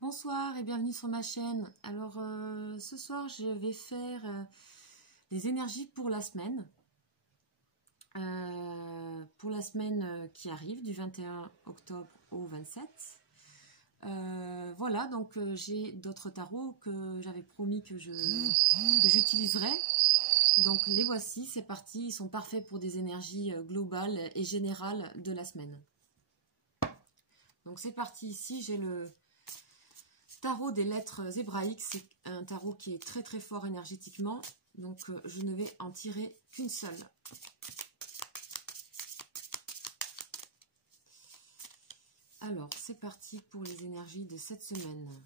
Bonsoir et bienvenue sur ma chaîne. Alors ce soir je vais faire les énergies pour la semaine. Qui arrive du 21 octobre au 27. Voilà, donc j'ai d'autres tarots que j'avais promis que j'utiliserais. Donc les voici, c'est parti, ils sont parfaits pour des énergies globales et générales de la semaine. Donc c'est parti, ici j'ai le tarot des lettres hébraïques, c'est un tarot qui est très très fort énergétiquement, donc je ne vais en tirer qu'une seule. Alors c'est parti pour les énergies de cette semaine.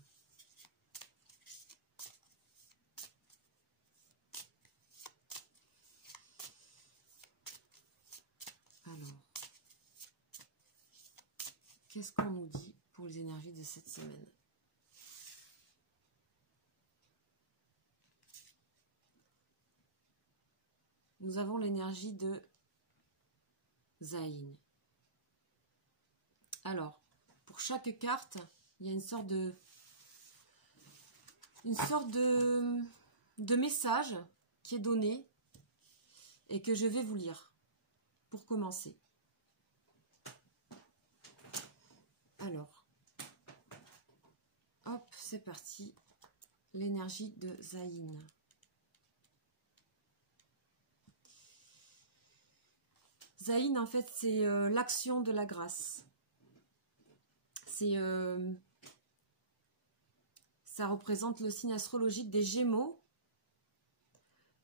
Alors, qu'est-ce qu'on nous dit pour les énergies de cette semaine ? Nous avons l'énergie de Zayn. Alors, pour chaque carte, il y a une sorte de message qui est donné et que je vais vous lire pour commencer. Alors, hop, c'est parti. L'énergie de Zayn. Zayn, en fait, c'est l'action de la grâce. Ça représente le signe astrologique des Gémeaux.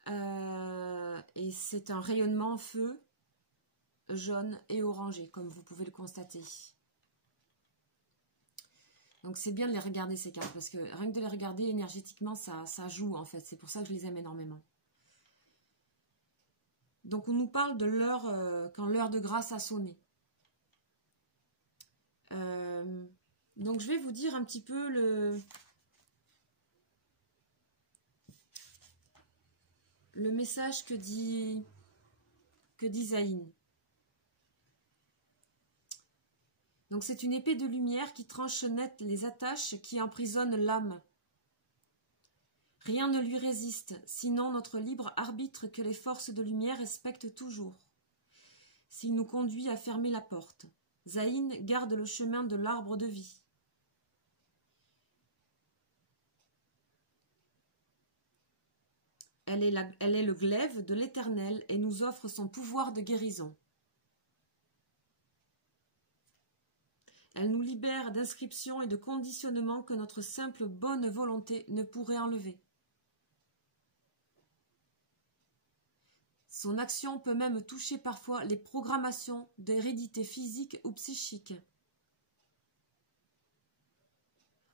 Et c'est un rayonnement feu, jaune et orangé, comme vous pouvez le constater. Donc c'est bien de les regarder ces cartes, parce que rien que de les regarder énergétiquement, ça joue en fait. C'est pour ça que je les aime énormément. Donc on nous parle de l'heure, quand l'heure de grâce a sonné. Donc je vais vous dire un petit peu le message que dit Zayn. Donc c'est une épée de lumière qui tranche net les attaches qui emprisonnent l'âme. Rien ne lui résiste, sinon notre libre arbitre que les forces de lumière respectent toujours. S'il nous conduit à fermer la porte, Zayn garde le chemin de l'arbre de vie. Elle est le glaive de l'Éternel et nous offre son pouvoir de guérison. Elle nous libère d'inscriptions et de conditionnements que notre simple bonne volonté ne pourrait enlever. Son action peut même toucher parfois les programmations d'hérédité physique ou psychique.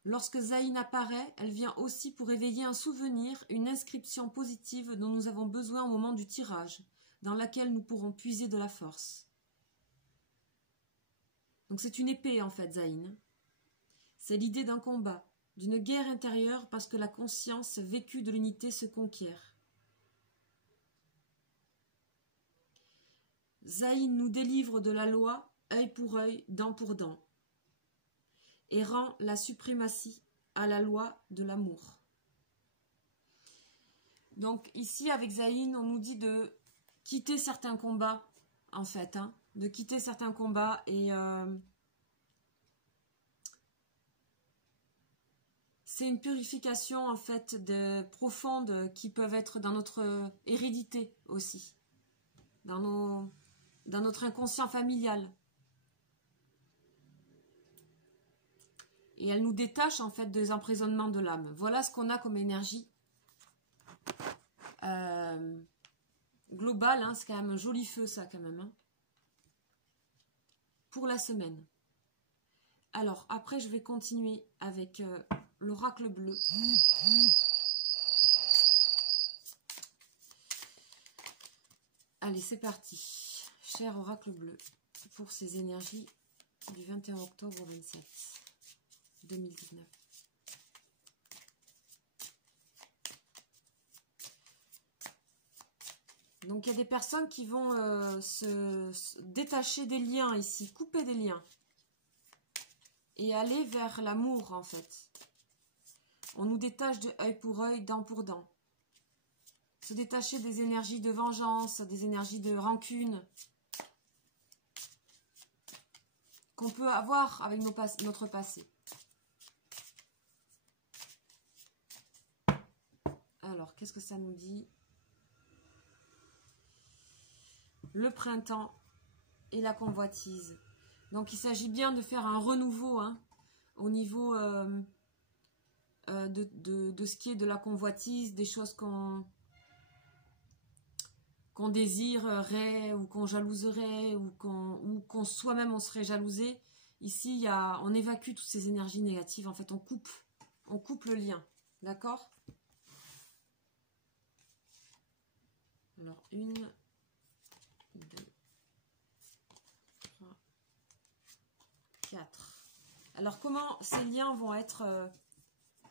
Lorsque Zayn apparaît, elle vient aussi pour éveiller un souvenir, une inscription positive dont nous avons besoin au moment du tirage, dans laquelle nous pourrons puiser de la force. Donc c'est une épée en fait, Zayn. C'est l'idée d'un combat, d'une guerre intérieure parce que la conscience vécue de l'unité se conquiert. Zayn nous délivre de la loi, œil pour œil, dent pour dent, et rend la suprématie à la loi de l'amour. Donc ici avec Zayn, on nous dit de quitter certains combats, en fait, de quitter certains combats et c'est une purification en fait profonde qui peuvent être dans notre hérédité aussi, dans notre inconscient familial. Et elle nous détache en fait des emprisonnements de l'âme. Voilà ce qu'on a comme énergie globale. C'est quand même un joli feu ça quand même. Pour la semaine. Alors après je vais continuer avec l'oracle bleu. Allez c'est parti. Cher oracle bleu. Pour ces énergies du 21 octobre au 27. 2019. Donc il y a des personnes qui vont se détacher des liens ici, couper des liens et aller vers l'amour en fait. On nous détache de œil pour œil, dent pour dent. Se détacher des énergies de vengeance, des énergies de rancune qu'on peut avoir avec notre passé. Alors, qu'est-ce que ça nous dit? Le printemps et la convoitise. Donc, il s'agit bien de faire un renouveau hein, au niveau de ce qui est de la convoitise, des choses qu'on désirerait ou qu'on jalouserait ou qu'on soi-même on serait jalousé. Ici, on évacue toutes ces énergies négatives. En fait, on coupe le lien. D'accord? Alors, 1, 2, 3, 4. Alors, comment ces liens vont être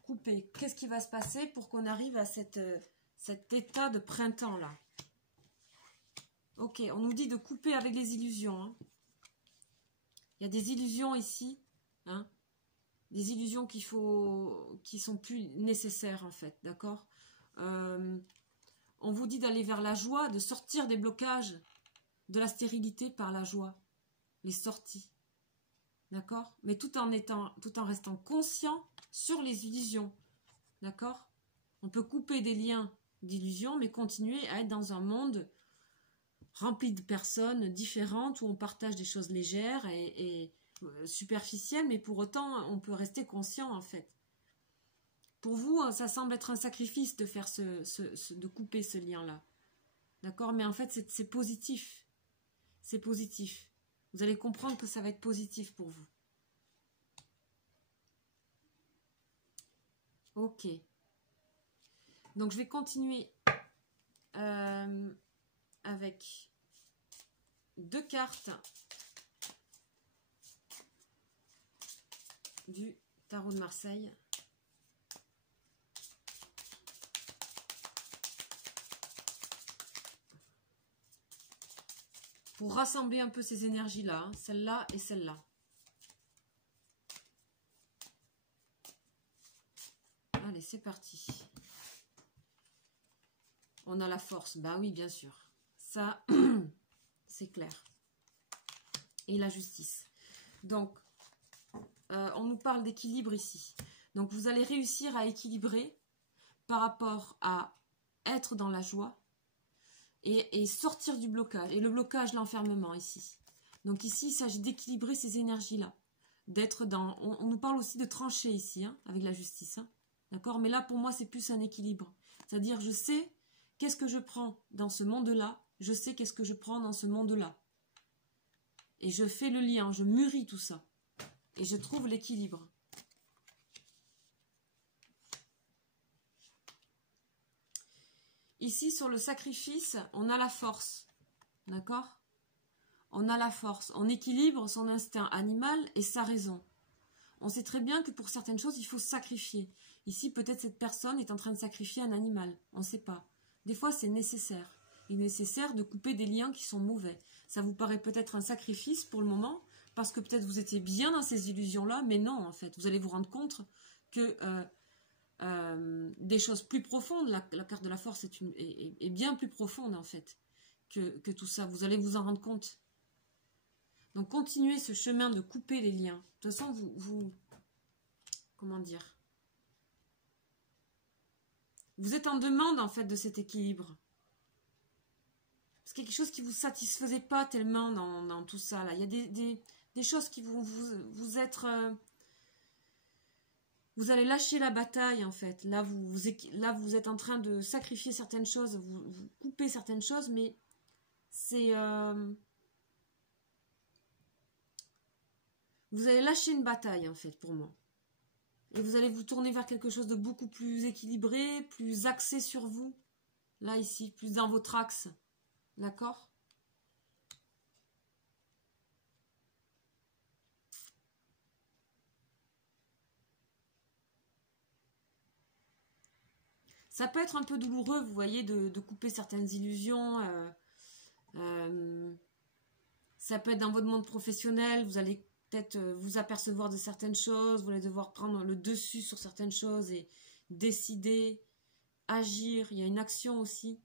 coupés? Qu'est-ce qui va se passer pour qu'on arrive à cet état de printemps-là? Ok, on nous dit de couper avec les illusions. Hein. Il y a des illusions ici. Hein, des illusions qui sont plus nécessaires en fait. D'accord? On vous dit d'aller vers la joie, de sortir des blocages, de la stérilité par la joie. Les sorties. D'accord? Mais tout en restant conscient sur les illusions. D'accord? On peut couper des liens d'illusions, mais continuer à être dans un monde rempli de personnes différentes où on partage des choses légères et superficielles, mais pour autant, on peut rester conscient en fait. Pour vous, ça semble être un sacrifice de faire de couper ce lien-là. D'accord? Mais en fait, c'est positif. C'est positif. Vous allez comprendre que ça va être positif pour vous. Ok. Donc, je vais continuer avec 2 cartes du tarot de Marseille. Pour rassembler un peu ces énergies-là, hein, celle-là et celle-là. Allez, c'est parti. On a la force. Bah oui, bien sûr. Ça, c'est clair. Et la justice. Donc, on nous parle d'équilibre ici. Donc, vous allez réussir à équilibrer par rapport à être dans la joie et sortir du blocage. Et le blocage, l'enfermement ici. Donc ici, il s'agit d'équilibrer ces énergies-là. D'être dans... On nous parle aussi de trancher ici, hein, avec la justice. Hein, d'accord? Mais là, pour moi, c'est plus un équilibre. C'est-à-dire, je sais qu'est-ce que je prends dans ce monde-là. Je sais qu'est-ce que je prends dans ce monde-là. Et je fais le lien, je mûris tout ça. Et je trouve l'équilibre. Ici, sur le sacrifice, on a la force. D'accord? On a la force. On équilibre son instinct animal et sa raison. On sait très bien que pour certaines choses, il faut sacrifier. Ici, peut-être cette personne est en train de sacrifier un animal. On ne sait pas. Des fois, c'est nécessaire. Il est nécessaire de couper des liens qui sont mauvais. Ça vous paraît peut-être un sacrifice pour le moment, parce que peut-être vous étiez bien dans ces illusions-là, mais non, en fait. Vous allez vous rendre compte que des choses plus profondes, la carte de la force est bien plus profonde, en fait, que tout ça. Vous allez vous en rendre compte. Donc, continuez ce chemin de couper les liens. De toute façon, comment dire? Vous êtes en demande, en fait, de cet équilibre. C'est quelque chose qui ne vous satisfaisait pas tellement dans tout ça. Là. Il y a des choses qui vous être... vous allez lâcher la bataille, en fait. Là, vous êtes en train de sacrifier certaines choses, vous coupez certaines choses, mais c'est... vous allez lâcher une bataille, en fait, pour moi. Et vous allez vous tourner vers quelque chose de beaucoup plus équilibré, plus axé sur vous. Là, ici, plus dans votre axe. D'accord? Ça peut être un peu douloureux, vous voyez, de couper certaines illusions. Ça peut être dans votre monde professionnel, vous allez peut-être vous apercevoir de certaines choses, vous allez devoir prendre le dessus sur certaines choses et décider, agir. Il y a une action aussi.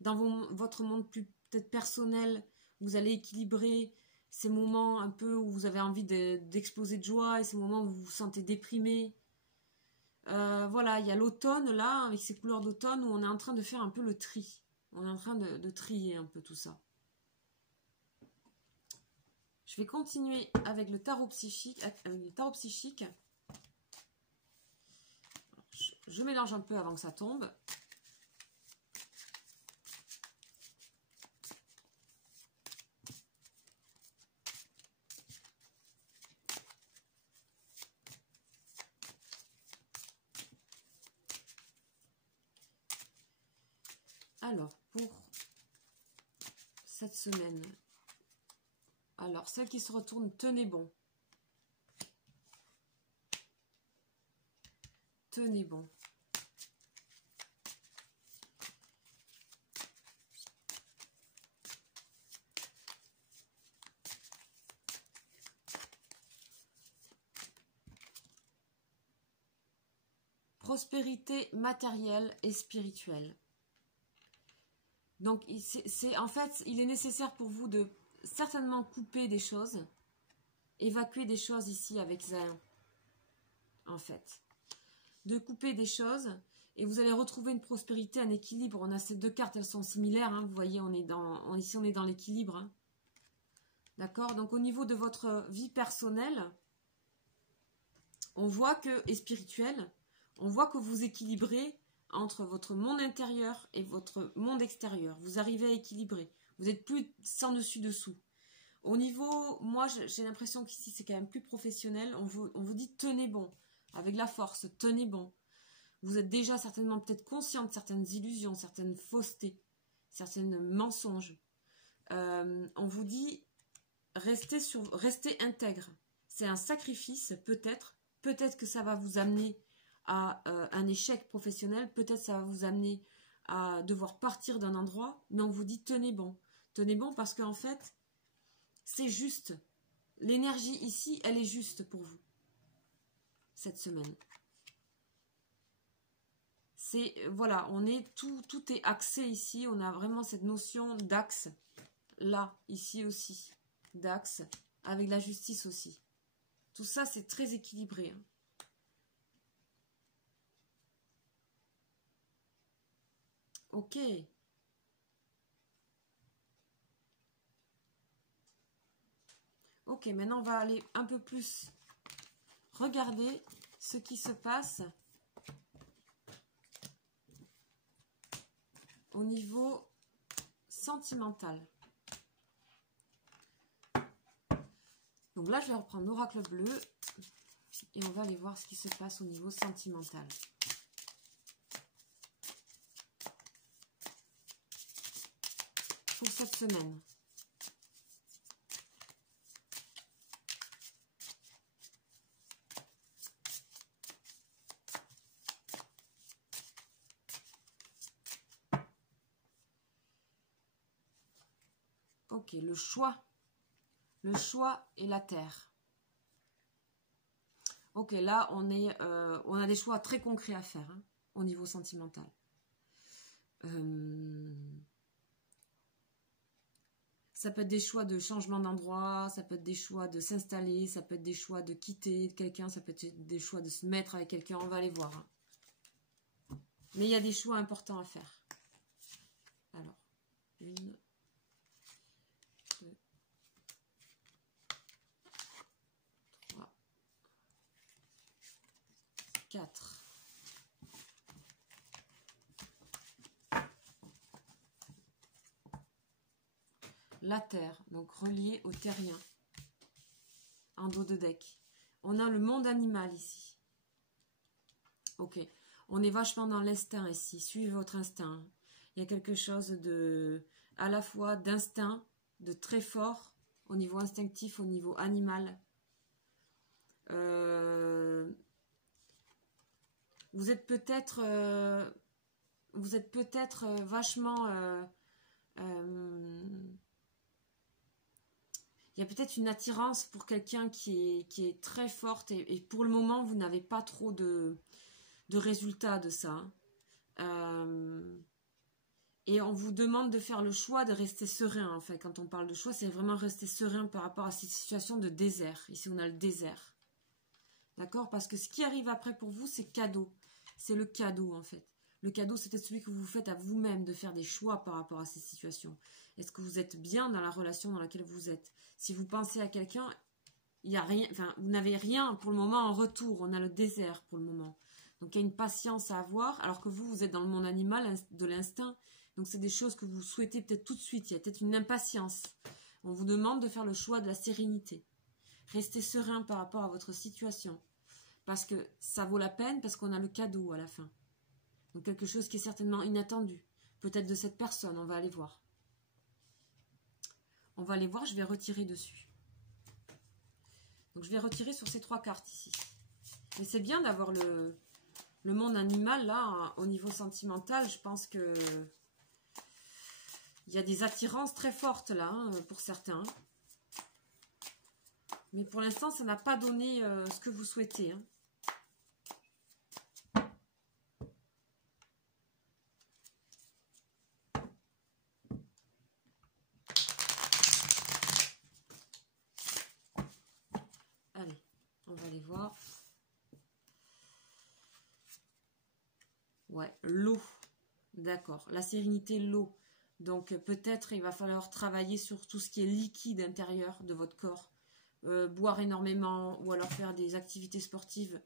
Dans votre monde plus peut-être personnel, vous allez équilibrer ces moments un peu où vous avez envie d'exploser de joie et ces moments où vous vous sentez déprimé. Voilà, il y a l'automne là, avec ces couleurs d'automne où on est en train de faire un peu le tri. On est en train de trier un peu tout ça. Je vais continuer avec le tarot psychique. Je mélange un peu avant que ça tombe. Alors, pour cette semaine, alors, celle qui se retourne, tenez bon. Tenez bon. Prospérité matérielle et spirituelle. Donc, en fait, il est nécessaire pour vous de certainement couper des choses, évacuer des choses ici avec Zain, en fait. De couper des choses, et vous allez retrouver une prospérité, un équilibre. On a ces deux cartes, elles sont similaires, hein, vous voyez, ici on est dans l'équilibre. Hein. D'accord? Donc, au niveau de votre vie personnelle, on voit que, et spirituelle, on voit que vous équilibrez entre votre monde intérieur et votre monde extérieur. Vous arrivez à équilibrer. Vous n'êtes plus sans dessus-dessous. Au niveau, moi j'ai l'impression qu'ici c'est quand même plus professionnel. On vous dit tenez bon, avec la force, tenez bon. Vous êtes déjà certainement peut-être conscient de certaines illusions, certaines faussetés, certains mensonges. On vous dit restez intègre. C'est un sacrifice peut-être. Peut-être que ça va vous amener à un échec professionnel, peut-être ça va vous amener à devoir partir d'un endroit, mais on vous dit tenez bon. Tenez bon parce qu'en fait, c'est juste. L'énergie ici, elle est juste pour vous, cette semaine. C'est, voilà, tout est axé ici, on a vraiment cette notion d'axe, là, ici aussi, d'axe, avec la justice aussi. Tout ça, c'est très équilibré, hein. Ok. Ok, maintenant on va aller un peu plus regarder ce qui se passe au niveau sentimental. Donc là, je vais reprendre l'oracle bleu et on va aller voir ce qui se passe au niveau sentimental. Pour cette semaine. Ok, le choix et la terre. Ok, là, on a des choix très concrets à faire, hein, au niveau sentimental. Ça peut être des choix de changement d'endroit, ça peut être des choix de s'installer, ça peut être des choix de quitter quelqu'un, ça peut être des choix de se mettre avec quelqu'un, on va aller voir. Hein. Mais il y a des choix importants à faire. Alors, 1, 2, 3, 4. La terre, donc reliée au terrien, en dos de deck. On a le monde animal ici. Ok, on est vachement dans l'instinct ici, suivez votre instinct. Il y a quelque chose de, à la fois d'instinct, de très fort, au niveau instinctif, au niveau animal. Vous êtes peut-être vachement... il y a peut-être une attirance pour quelqu'un qui est très forte et pour le moment, vous n'avez pas trop de de résultat de ça. Et on vous demande de faire le choix de rester serein. En fait, quand on parle de choix, c'est vraiment rester serein par rapport à cette situation de désert. Ici, on a le désert. D'accord? Parce que ce qui arrive après pour vous, c'est cadeau. C'est le cadeau, en fait. Le cadeau, c'était celui que vous faites à vous-même de faire des choix par rapport à ces situations. Est-ce que vous êtes bien dans la relation dans laquelle vous êtes? Si vous pensez à quelqu'un, il y a rien, enfin, vous n'avez rien pour le moment en retour. On a le désert pour le moment. Donc, il y a une patience à avoir, alors que vous êtes dans le monde animal de l'instinct. Donc, c'est des choses que vous souhaitez peut-être tout de suite. Il y a peut-être une impatience. On vous demande de faire le choix de la sérénité. Restez serein par rapport à votre situation. Parce que ça vaut la peine, parce qu'on a le cadeau à la fin. Donc, quelque chose qui est certainement inattendu. Peut-être de cette personne, on va aller voir. On va aller voir, je vais retirer dessus. Donc, je vais retirer sur ces 3 cartes ici. Mais c'est bien d'avoir le monde animal, là, hein, au niveau sentimental. Je pense que il y a des attirances très fortes, là, hein, pour certains. Mais pour l'instant, ça n'a pas donné ce que vous souhaitez. Hein. Allez, on va aller voir. Ouais, l'eau. D'accord. La sérénité, l'eau. Donc, peut-être il va falloir travailler sur tout ce qui est liquide intérieur de votre corps. Boire énormément ou alors faire des activités sportives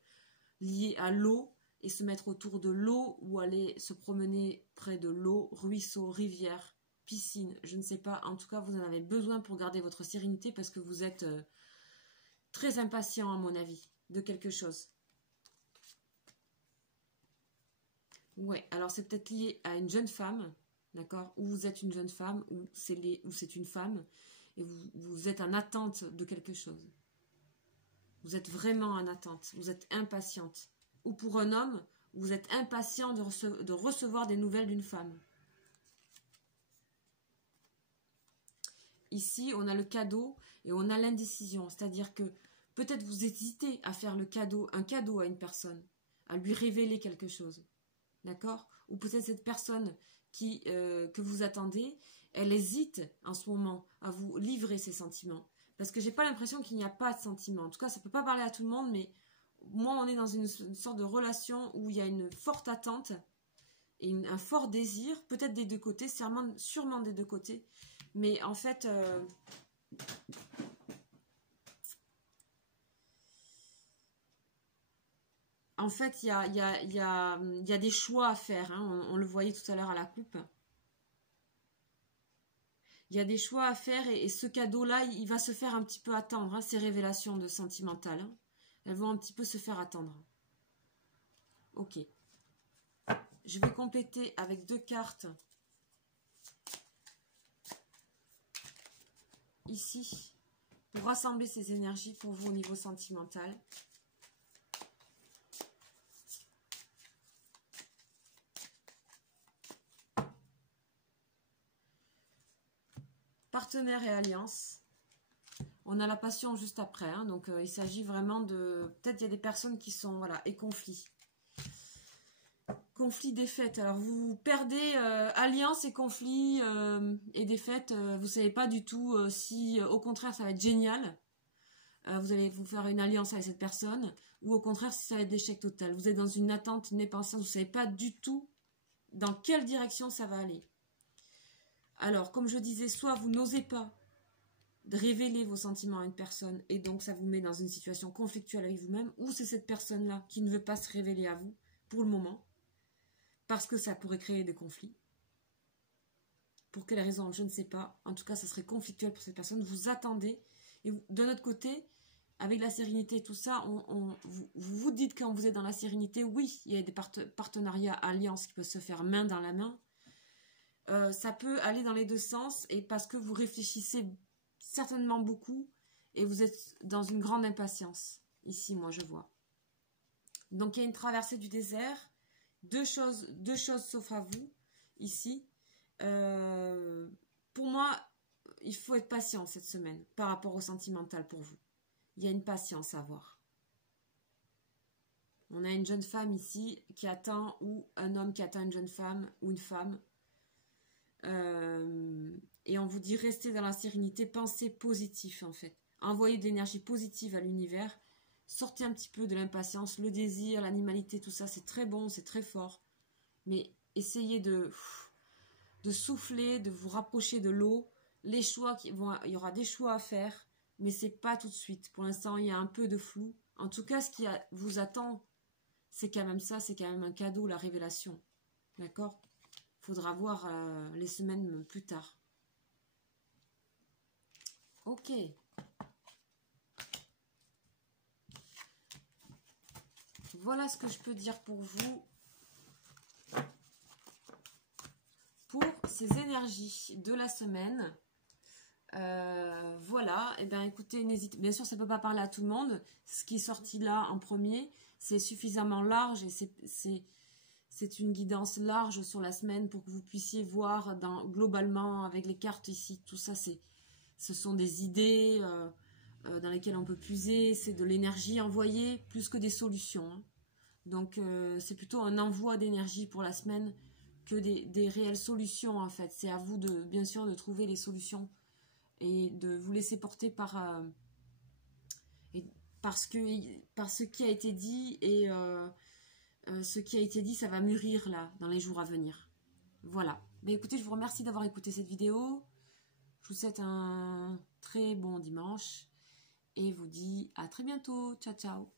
liées à l'eau et se mettre autour de l'eau ou aller se promener près de l'eau, ruisseau, rivière, piscine, je ne sais pas. En tout cas, vous en avez besoin pour garder votre sérénité parce que vous êtes très impatient, à mon avis, de quelque chose. Ouais, alors c'est peut-être lié à une jeune femme, d'accord? Ou vous êtes une jeune femme, ou c'est une femme, et vous êtes en attente de quelque chose. Vous êtes vraiment en attente, vous êtes impatiente. Ou pour un homme, vous êtes impatient de recevoir des nouvelles d'une femme. Ici, on a le cadeau et on a l'indécision, c'est-à-dire que peut-être vous hésitez à faire un cadeau à une personne, à lui révéler quelque chose. D'accord? Ou peut-être cette personne que vous attendez, elle hésite en ce moment à vous livrer ses sentiments. Parce que j'ai pas l'impression qu'il n'y a pas de sentiments. En tout cas, ça peut pas parler à tout le monde, mais moi, on est dans une sorte de relation où il y a une forte attente et un fort désir, peut-être des deux côtés, sûrement des deux côtés. Mais en fait, il y a des choix à faire. Hein. On le voyait tout à l'heure à la coupe. Il y a des choix à faire et ce cadeau-là, il va se faire un petit peu attendre. Hein, ces révélations de sentimentales. Hein. Elles vont un petit peu se faire attendre. Ok. Je vais compléter avec 2 cartes. Ici, pour rassembler ces énergies pour vous au niveau sentimental. Partenaire et alliance. On a la passion juste après. Hein, donc, il s'agit vraiment de... Peut-être il y a des personnes qui sont... Voilà, et conflit. Conflit, défaite. Alors, vous perdez alliance et conflit et défaite. Vous ne savez pas du tout si, au contraire, ça va être génial. Vous allez vous faire une alliance avec cette personne. Ou au contraire, si ça va être l'échec total. Vous êtes dans une attente, une impatience. Vous ne savez pas du tout dans quelle direction ça va aller. Alors, comme je disais, soit vous n'osez pas révéler vos sentiments à une personne et donc ça vous met dans une situation conflictuelle avec vous-même, ou c'est cette personne-là qui ne veut pas se révéler à vous pour le moment parce que ça pourrait créer des conflits. Pour quelle raison, je ne sais pas. En tout cas, ça serait conflictuel pour cette personne. Vous attendez et de notre côté, avec la sérénité et tout ça, vous vous dites quand vous êtes dans la sérénité, oui, il y a des partenariats, alliances qui peuvent se faire main dans la main. Ça peut aller dans les deux sens et parce que vous réfléchissez certainement beaucoup et vous êtes dans une grande impatience. Ici, moi, je vois. Donc, il y a une traversée du désert. Deux choses s'offrent à vous, ici. Pour moi, il faut être patient cette semaine par rapport au sentimental pour vous. Il y a une patience à avoir. On a une jeune femme ici qui attend, ou un homme qui attend une jeune femme, ou une femme. Et on vous dit restez dans la sérénité, pensez positif en fait. Envoyez de l'énergie positive à l'univers. Sortez un petit peu de l'impatience, le désir, l'animalité, tout ça, c'est très bon, c'est très fort. Mais essayez de souffler, de vous rapprocher de l'eau. Les choix, il y aura des choix à faire, mais c'est pas tout de suite. Pour l'instant, il y a un peu de flou. En tout cas, ce qui vous attend, c'est quand même ça, c'est quand même un cadeau, la révélation. D'accord ? Faudra voir les semaines plus tard. Ok. Voilà ce que je peux dire pour vous. Pour ces énergies de la semaine. Voilà. Et bien écoutez, n'hésitez. Bien sûr, ça ne peut pas parler à tout le monde. Ce qui est sorti là en premier, c'est suffisamment large et c'est une guidance large sur la semaine pour que vous puissiez voir globalement avec les cartes ici. Tout ça, ce sont des idées dans lesquelles on peut puiser. C'est de l'énergie envoyée plus que des solutions. Hein. Donc, c'est plutôt un envoi d'énergie pour la semaine que des réelles solutions, en fait. C'est à vous, bien sûr, de trouver les solutions et de vous laisser porter par ce qui a été dit. Et ce qui a été dit, ça va mûrir, là, dans les jours à venir. Voilà. Mais écoutez, je vous remercie d'avoir écouté cette vidéo. Je vous souhaite un très bon dimanche. Et vous dis à très bientôt. Ciao, ciao.